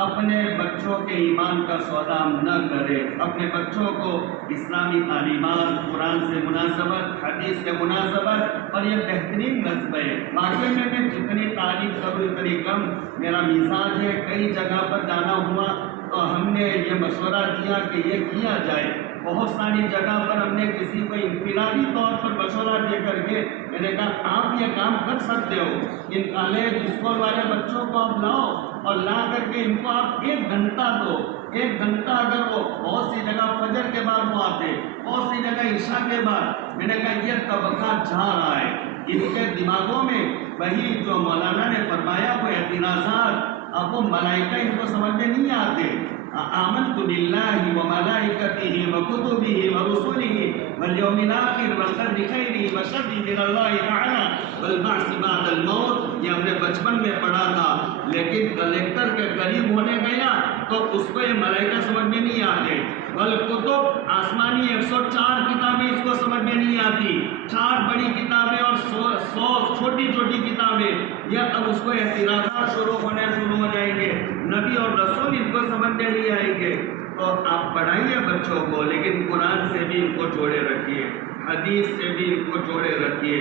اپنے بچوں کے ایمان کا سودا نہ کرے، اپنے بچوں کو اسلامی تعلیمات، قرآن سے مناسبت، حدیث سے مناسبت، اور یہ بہترین نصب ہے۔ واقعی میں جتنی تعریف کروں اتنی کم، میرا مزاج ہے، کئی جگہ پر جانا ہوا تو ہم نے یہ مشورہ دیا کہ یہ کیا جائے۔ بہت ساری جگہ پر ہم نے کسی کو انفرادی طور پر مشورہ دے کر کے میں نے کہا آپ یہ کام کر سکتے ہو، ان کالج اسکول والے بچوں کو آپ لاؤ اور لا کر کے ان کو آپ 1 گھنٹہ دو۔ 1 گھنٹہ اگر وہ بہت سی جگہ فجر کے بعد وہ آتے، بہت سی جگہ عشاء کے بعد، میں نے کہا یہ طبقہ جا رہا ہے، ان کے دماغوں میں وہی جو مولانا نے فرمایا وہ اعتراضات، اب وہ ملائکہ ان کو سمجھ میں نہیں آتے۔ آمنت باللہ وملائکتہ وکتبہ ورسلہ والیوم الآخر والقدر خیرہ وشرہ من اللہ تعالی والبعث بعد الموت۔ یہ ہم نے بچپن میں پڑھا تھا، لیکن کلیکٹر کے قریب ہونے گیا تو اس کو یہ ملائکہ سمجھ میں نہیں آتے۔ والکتب آسمانی 104 کتابیں اس کو سمجھ میں نہیں آتی، 4 بڑی کتابیں اور 100 چھوٹی چھوٹی کتابیں، یا اب اس کو اعتراضات شروع ہو جائیں گے، نبی اور رسول ان کو سمجھ میں نہیں آئیں گے۔ تو آپ پڑھائیے بچوں کو، لیکن قرآن سے بھی ان کو جوڑے رکھیے، حدیث سے بھی ان کو جوڑے رکھیے۔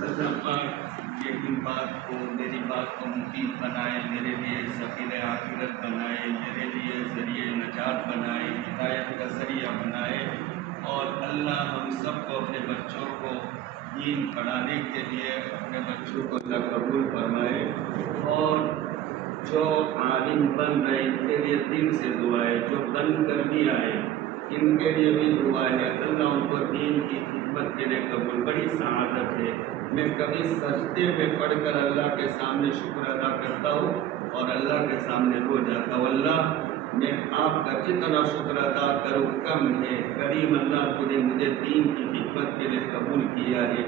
اللہ پاک ان بات کو، میری بات کو مفید بنائے، میرے لیے سفیر آخرت بنائے، میرے لیے ذریعہ نجات بنائے، ہدایت کا ذریعہ بنائے، اور اللہ ہم سب کو اپنے بچوں کو دین پڑھانے کے لیے اپنے بچوں کو اللہ قبول فرمائے، اور جو عالم بن رہے ان کے لیے دل سے دعا ہے، جو بن کر بھی آئے ان کے لیے بھی دعا ہے، اللہ ان کو دین کی خدمت کے لیے قبول۔ بڑی سعادت ہے، میں کبھی سجدے میں پڑھ کر اللہ کے سامنے شکر ادا کرتا ہوں اور اللہ کے سامنے رو جاتا ہوں، اللہ میں آپ کا جتنا شکر ادا کروں کم ہے، کریم اللہ تو نے مجھے دین کی خدمت کے لیے قبول کیا ہے۔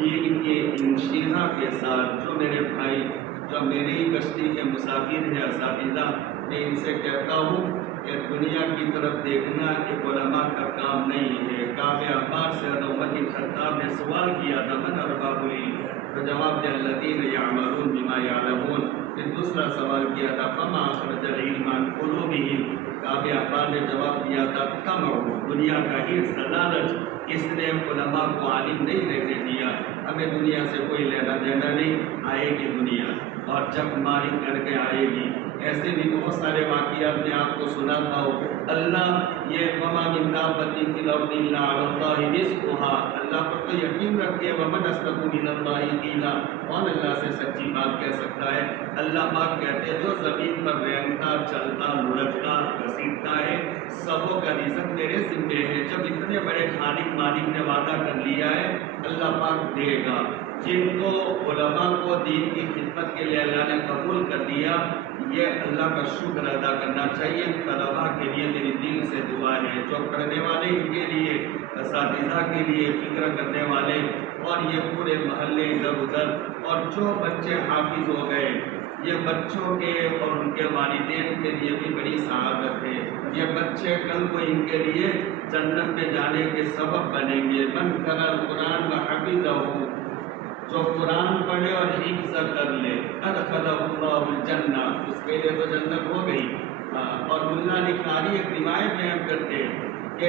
دین کے انشیرہ کے ساتھ جو میرے بھائی، جو میری کشتی کے مسافر ہیں، اساتذہ، میں ان سے کہتا ہوں کہ دنیا کی طرف دیکھنا ایک علماء کا کام نہیں ہے۔ کعب عباس سے عمر بن خطاب نے سوال کیا تھا من ارباب العلم، تو جواب دیا الذین یعملون بما یعلمون۔ پھر دوسرا سوال کیا تھا فما اخرج العلم عن قلوبہم، کعب عباس نے جواب دیا تھا طمع، دنیا کا حرص، لالچ، اس نے علماء کو عالم نہیں رہنے دیا۔ ہمیں دنیا سے کوئی لینا دینا نہیں، آئے گی دنیا اور جب ماری کر کے آئے گی۔ ایسے بھی بہت سارے واقعات میں آپ کو سناتا ہوں۔ اللہ یہ وما من دابۃ فی الارض الا علی اللہ رزقها، اللہ پر تو یقین رکھے، ومن اصدق من اللہ قیلا، کون اللہ سے سچی بات کہہ سکتا ہے؟ اللہ پاک کہتے ہیں جو زمین پر رینگتا، چلتا، لڑکتا، گھسیٹتا ہے، سبوں کا رزق میرے ذمے ہے۔ جب اتنے بڑے خالق مالک نے وعدہ کر لیا ہے، اللہ پاک دے گا۔ جن کو علماء کو دین کی خدمت کے لیے اللہ نے قبول کر دیا، یہ اللہ کا شکر ادا کرنا چاہیے۔ طلباء کے لیے میری دل سے دعا ہے، جو پڑھنے والے ان کے لیے، اساتذہ کے لیے، فکر کرنے والے، اور یہ پورے محلے ادھر ادھر، اور جو بچے حافظ ہو گئے، یہ بچوں کے اور ان کے والدین کے لیے بھی بڑی سعادت ہے۔ یہ بچے کل کو ان کے لیے جنت میں جانے کے سبب بنیں گے۔ من قرأ القرآن وحفظہ، جو قرآن پڑھے اور حفظ کر لے، ادخلہ اللہ الجنہ، اس کے لیے تو جنت ہو گئی۔ اور ملا علی قاری ایک روایت بیان کرتے کہ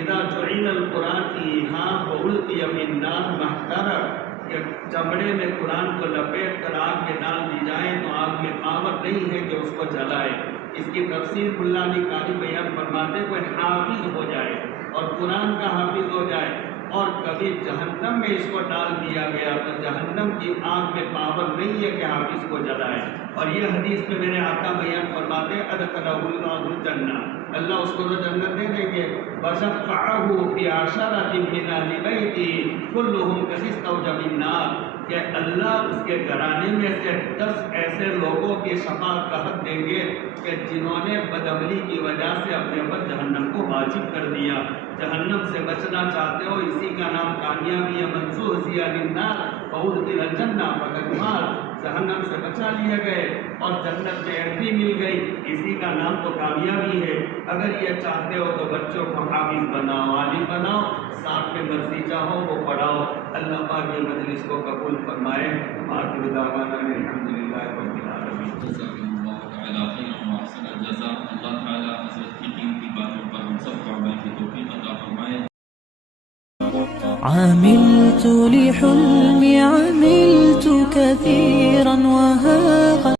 اذا جعل القرآن فیہا وَأُلْقِیَ فِی النَّارِ مَحْتَرَقَ، کہ چمڑے میں قرآن کو لپیٹ کر آگ میں ڈال دی جائے تو آگ میں پاور نہیں ہے کہ اس کو جلائے۔ اس کی تفسیر ملا علی قاری بیان فرماتے کوئی حافظ ہو جائے اور قرآن کا حافظ ہو جائے اور کبھی جہنم میں اس کو ڈال دیا گیا تو جہنم کی آگ میں پاور نہیں ہے کہ حافظ کو جلائے۔ اور یہ حدیث میں میرے آقا بیان فرماتے ادخلہ اللہ الجنہ، اللہ اس کو تو جنت دے دیں گے۔ وشفعہ فی عشرۃ من اہل بیتہ کلہم کاستوجب النار، کہ اللہ اس کے گھرانے میں سے 10 ایسے لوگوں کی شفاعت کا حق دیں گے کہ جنہوں نے بدعملی کی وجہ سے اپنے اوپر جہنم کو واجب کر دیا۔ جہنم سے بچنا چاہتے ہو، اسی کا نام کامیابی ہے۔ منصور ضیاء النار فادخل الجنہ فقد فاز، جہنم سے بچا لیے گئے اور جنت میں انٹری مل گئی، اسی کا نام تو کامیابی ہے۔ اگر یہ چاہتے ہو تو بچوں کو حافظ بناؤ، عالم بناؤ، ساتھ میں مرضی چاہو وہ پڑھاؤ۔ اللہ پاک یہ مجلس کو قبول فرمائے۔ آخر دعوانا الحمدللہ رب العالمین۔ جزاکم اللہ تعالیٰ خیرا و احسن الجزاء۔ اللہ تعالیٰ حضرت کی قیمتی باتوں پر ہم سب کو عمل کی توفیق عطا فرمائے۔ عملت لحلمي عملت كثيرا وها